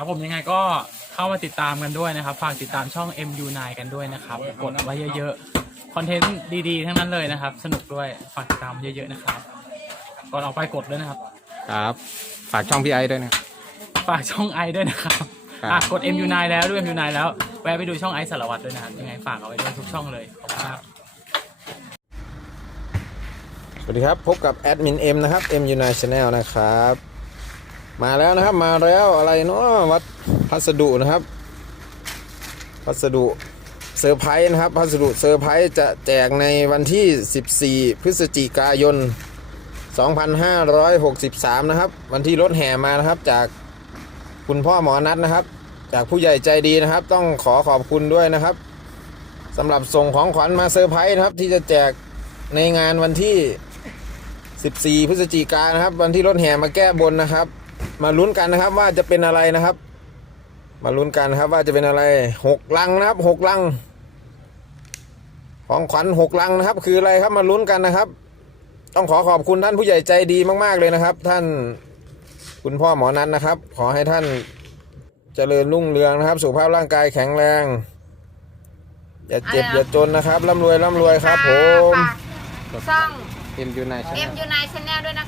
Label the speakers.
Speaker 1: ครับผมยังไงก็เข้ามาติดตามกันด้วยนะครับ ฝากติดตามช่อง MU9 กันด้วยนะครับ กดไว้เยอะๆ คอนเทนต์ดีๆ ทั้งนั้นเลยนะครับ สนุกด้วย ฝากติดตามเยอะๆนะครับ ก่อนออกไปกดด้วยนะครับ
Speaker 2: ครับ ฝากช่องพี่ไอ้ด้วยนะ
Speaker 1: ฝากช่องไอด้วยนะครับ
Speaker 2: ครับ
Speaker 1: อะกด MU9 แล้วด้วย MU9 แล้ว แวะไปดูช่องไอสารวัตรด้วยนะครับ ยังไงฝากเอาไว้ด้วยทุกช่องเลย ขอบคุณครับ
Speaker 3: สวัสดีครับ พบกับแอดมินเอ็มนะครับ M u n i Channel นะครับ มาแล้วนะครับมาแล้วอะไรเนาะวัดพัสดุนะครับ พัสดุเซอร์ไพรส์นะครับ พัสดุเซอร์ไพรส์จะแจกในวันที่ 14 พฤศจิกายน 2563 นะครับ วันที่รถแห่มานะครับจากคุณพ่อหมอนัทนะครับ จากผู้ใหญ่ใจดีนะครับ ต้องขอขอบคุณด้วยนะครับสำหรับส่งของขวัญมาเซอร์ไพรส์นะครับ ที่จะแจกในงานวันที่ 14 พฤศจิกายนนะครับ วันที่รถแห่มาแก้บนนะครับ มาลุ้นกันนะครับว่าจะเป็นอะไรนะครับ มาลุ้นกันนะครับว่าจะเป็นอะไรหกลังนะครับหกลัง ของขวัญหกลังนะครับ คืออะไรครับมาลุ้นกันนะครับ ต้องขอขอบคุณท่านผู้ใหญ่ใจดีมาก ๆเลยนะครับ ท่านคุณพ่อหมอนัทนะครับ ขอให้ท่านเจริญรุ่งเรืองนะครับ สุขภาพร่างกายแข็งแรง อย่าเจ็บอย่าจนนะครับร่ำรวยร่ำรวยครับ ผม
Speaker 4: ฝากช่อง
Speaker 2: เอ็มยูไนชั่น
Speaker 4: M U 9 Channel ด้วยนะคะกดไลค์กดแชร์ด้วยนะคะขอบคุณค่ะ